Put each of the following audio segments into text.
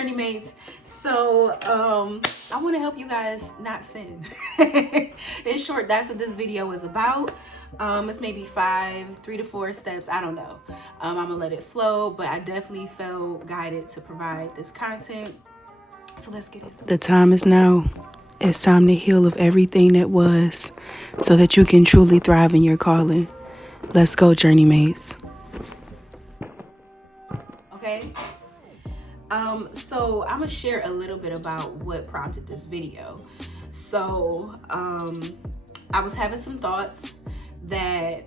journey mates. So I want to help you guys not sin. In short, that's what this video is about. It's maybe 3 to 4 steps, I don't know. I'm gonna let it flow, but I definitely felt guided to provide this content. So let's get into it. The time is now. It's time to heal of everything that was, so that you can truly thrive in your calling. Let's go, journey mates. Okay. So I'm gonna share a little bit about what prompted this video. So I was having some thoughts that,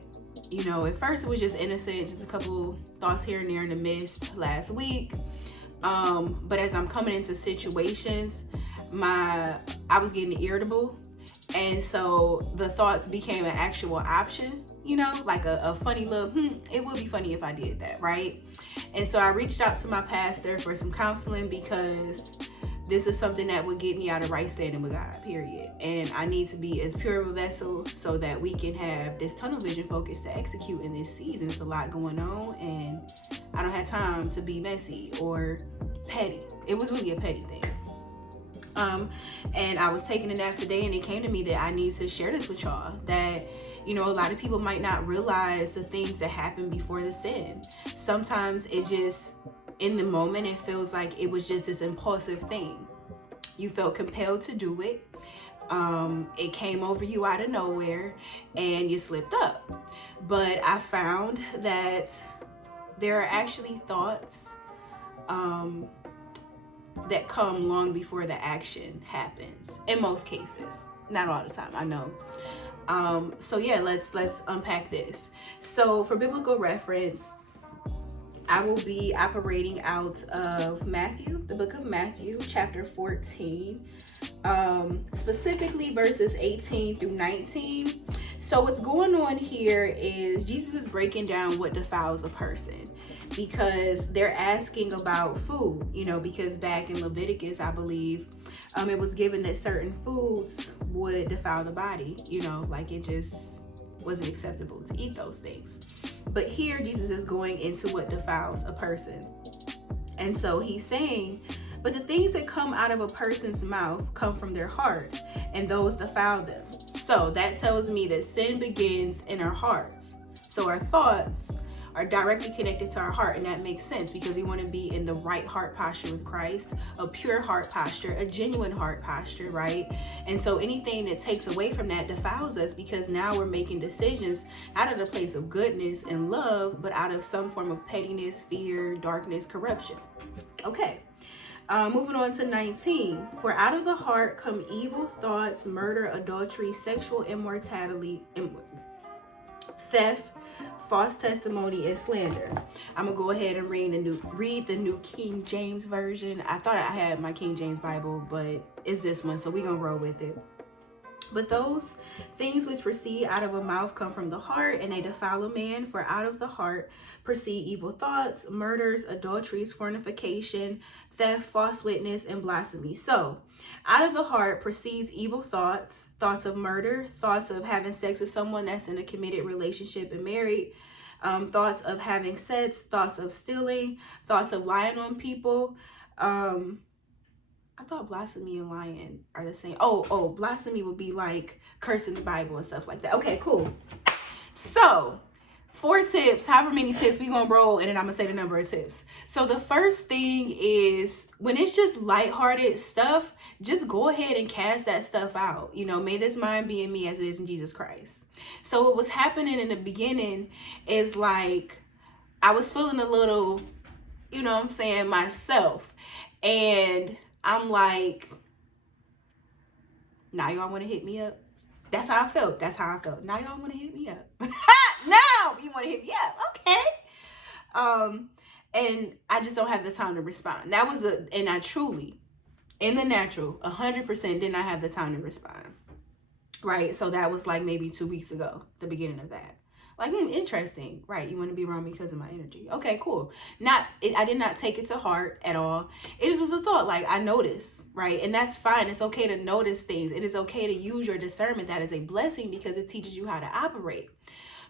you know, at first it was just innocent, just a couple thoughts here and there in the mist last week. But as I'm coming into situations, I was getting irritable. And so the thoughts became an actual option, you know, like a funny little, it would be funny if I did that, right? And so I reached out to my pastor for some counseling because this is something that would get me out of right standing with God, period. And I need to be as pure of a vessel so that we can have this tunnel vision focus to execute in this season. It's a lot going on and I don't have time to be messy or petty. It was really a petty thing. And I was taking a nap today and it came to me that I need to share this with y'all, that, you know, a lot of people might not realize the things that happen before the sin. Sometimes it just, in the moment, it feels like it was just this impulsive thing. You felt compelled to do it. It came over you out of nowhere and you slipped up. But I found that there are actually thoughts, that come long before the action happens, in most cases, not all the time, I know. So yeah, let's unpack this. So for biblical reference, I will be operating out of Matthew, the book of Matthew, chapter 14, specifically verses 18 through 19. So what's going on here is Jesus is breaking down what defiles a person, because they're asking about food, you know, because back in Leviticus, I believe, it was given that certain foods would defile the body, you know, like it just wasn't acceptable to eat those things. But here Jesus is going into what defiles a person. And so he's saying, but the things that come out of a person's mouth come from their heart, and those defile them. So that tells me that sin begins in our hearts. So our thoughts are directly connected to our heart, and that makes sense because we want to be in the right heart posture with Christ, a pure heart posture, a genuine heart posture, right? And so anything that takes away from that defiles us, because now we're making decisions out of the place of goodness and love, but out of some form of pettiness, fear, darkness, corruption. Okay. Moving on to 19. For out of the heart come evil thoughts, murder, adultery, sexual immorality, theft, false testimony, and slander. I'm gonna go ahead and read the new King James version. I thought I had my King James Bible, but it's this one, so we're gonna roll with it. But those things which proceed out of a mouth come from the heart, and they defile a man. For out of the heart proceed evil thoughts, murders, adulteries, fornication, theft, false witness, and blasphemy. So out of the heart proceeds evil thoughts, thoughts of murder, thoughts of having sex with someone that's in a committed relationship and married, thoughts of having sex, thoughts of stealing, thoughts of lying on people. I thought blasphemy and lying are the same. Oh, blasphemy would be like cursing the Bible and stuff like that. Okay, cool. So 4 tips, however many tips we gonna roll, and then I'm gonna say the number of tips. So the first thing is, when it's just lighthearted stuff, just go ahead and cast that stuff out. You know, may this mind be in me as it is in Jesus Christ. So what was happening in the beginning is like, I was feeling a little, you know what I'm saying, myself. And I'm like, now y'all want to hit me up? That's how I felt. Now y'all want to hit me up? Now you want to hit me up? Okay. And I just don't have the time to respond. And I truly, in the natural, 100% did not have the time to respond. Right? So that was like maybe 2 weeks ago, the beginning of that. Like, interesting, right? You want to be around me because of my energy. Okay, cool. I did not take it to heart at all. It just was a thought, like, I noticed, right? And that's fine. It's okay to notice things. It is okay to use your discernment. That is a blessing because it teaches you how to operate.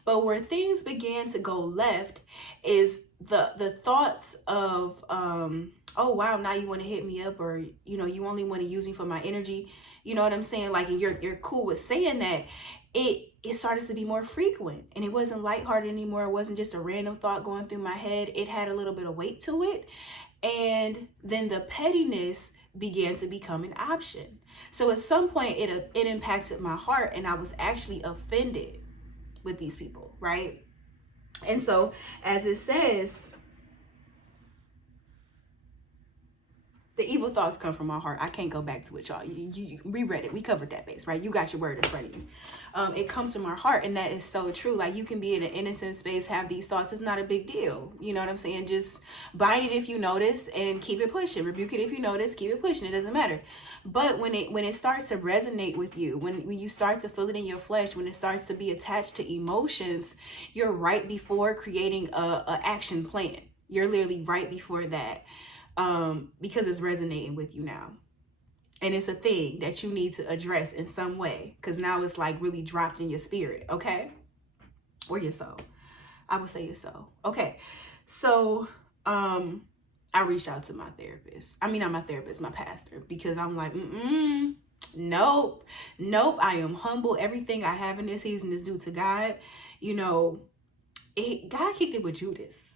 But where things began to go left is the thoughts of oh wow, now you want to hit me up, or you only want to use me for my energy. You know what I'm saying? Like, and you're cool with saying that. It started to be more frequent, and it wasn't lighthearted anymore. It wasn't just a random thought going through my head. It had a little bit of weight to it. And then the pettiness began to become an option. So at some point it impacted my heart, and I was actually offended with these people, right? And so, as it says, the evil thoughts come from my heart. I can't go back to it, y'all. You reread it. We covered that base, right? You got your word in front of you. It comes from our heart, and that is so true. Like, you can be in an innocent space, have these thoughts. It's not a big deal. You know what I'm saying? Just bind it if you notice, and keep it pushing. Rebuke it if you notice. Keep it pushing. It doesn't matter. But when it starts to resonate with you, when you start to feel it in your flesh, when it starts to be attached to emotions, you're right before creating a action plan. You're literally right before that. Because it's resonating with you now, and it's a thing that you need to address in some way, because now it's like really dropped in your spirit, okay, or your soul. I would say your soul. Okay, so I reached out to my therapist. I mean, not my therapist, my pastor, because I'm like, nope. I am humble. Everything I have in this season is due to God. God kicked it with Judas.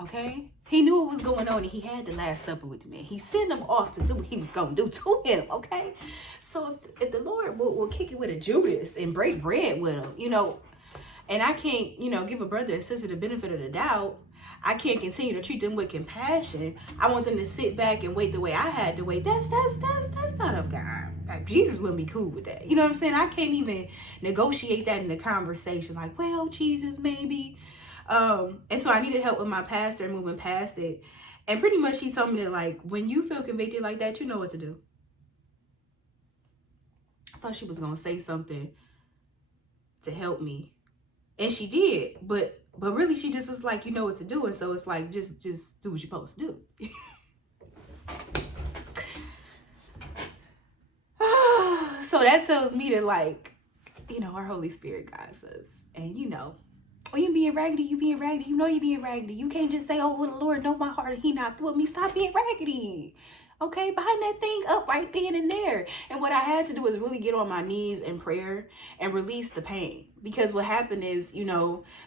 Okay, he knew what was going on, and he had the Last Supper with me. He sent him off to do what he was going to do to him. Okay, so if the Lord will kick it with a Judas and break bread with him, and I can't, give a brother and sister the benefit of the doubt. I can't continue to treat them with compassion. I want them to sit back and wait the way I had to wait. That's not of God. Like, Jesus wouldn't be cool with that. You know what I'm saying? I can't even negotiate that in the conversation. Like, well, Jesus, maybe. And so I needed help with my pastor moving past it. And pretty much she told me that, like, when you feel convicted like that, you know what to do. I thought she was going to say something to help me. And she did. But really, she just was like, you know what to do. And so it's like, just do what you're supposed to do. So that tells me that, like, our Holy Spirit guides us. And, when you being raggedy, you being raggedy. You know you being raggedy. You can't just say, oh, well, the Lord know my heart and he not through with me. Stop being raggedy. Okay, bind that thing up right then and there. And what I had to do was really get on my knees in prayer and release the pain. Because what happened is,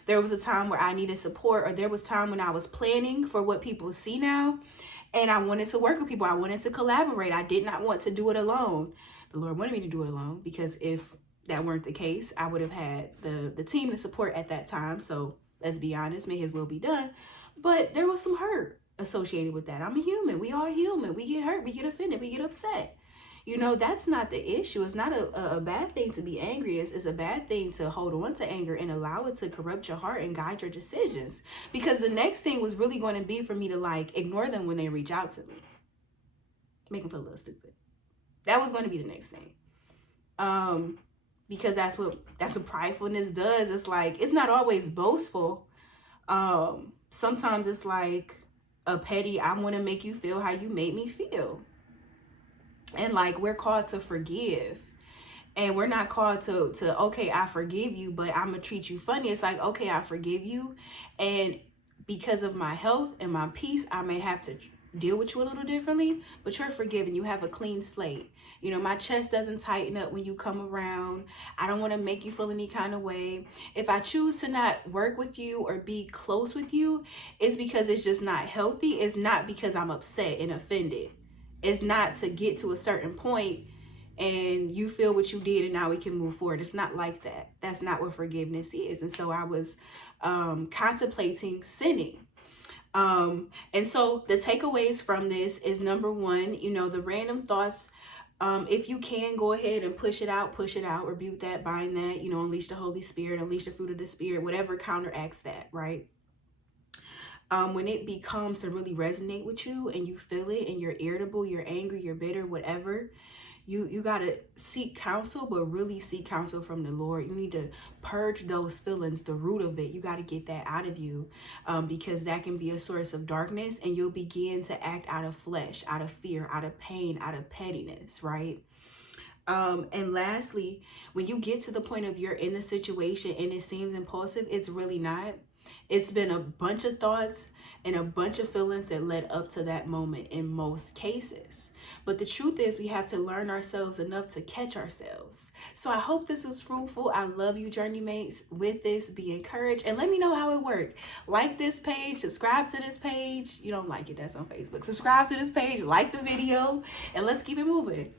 there was a time where I needed support, or there was time when I was planning for what people see now. And I wanted to work with people. I wanted to collaborate. I did not want to do it alone. The Lord wanted me to do it alone, because if that weren't the case, I would have had the team to support at that time. So let's be honest, may his will be done. But there was some hurt associated with that. I'm a human. We are human. We get hurt. We get offended. We get upset. That's not the issue. It's not a bad thing to be angry. It's a bad thing to hold on to anger and allow it to corrupt your heart and guide your decisions. Because the next thing was really going to be for me to, like, ignore them when they reach out to me. Make them feel a little stupid. That was going to be the next thing. Because that's what pridefulness does. It's like, it's not always boastful. Sometimes it's like a petty, I want to make you feel how you made me feel. And, like, we're called to forgive. And we're not called to okay, I forgive you, but I'm going to treat you funny. It's like, okay, I forgive you. And because of my health and my peace, I may have to deal with you a little differently, but you're forgiven. You have a clean slate. My chest doesn't tighten up when you come around. I don't want to make you feel any kind of way. If I choose to not work with you or be close with you, it's because it's just not healthy. It's not because I'm upset and offended. It's not to get to a certain point and you feel what you did and now we can move forward. It's not like that. That's not what forgiveness is. And so I was contemplating sinning. And so the takeaways from this is, number one, the random thoughts, if you can, go ahead and push it out, rebuke that, bind that, unleash the Holy Spirit, unleash the fruit of the Spirit, whatever counteracts that, right? When it becomes to really resonate with you and you feel it and you're irritable, you're angry, you're bitter, whatever, you got to seek counsel, but really seek counsel from the Lord. You need to purge those feelings, the root of it. You got to get that out of you, because that can be a source of darkness, and you'll begin to act out of flesh, out of fear, out of pain, out of pettiness, right? And lastly, when you get to the point of you're in the situation and it seems impulsive, it's really not. It's been a bunch of thoughts and a bunch of feelings that led up to that moment in most cases. But the truth is, we have to learn ourselves enough to catch ourselves. So I hope this was fruitful. I love you, journey mates. With this, be encouraged and let me know how it worked. Like this page, subscribe to this page. You don't like it, that's on Facebook. Subscribe to this page, like the video, and let's keep it moving.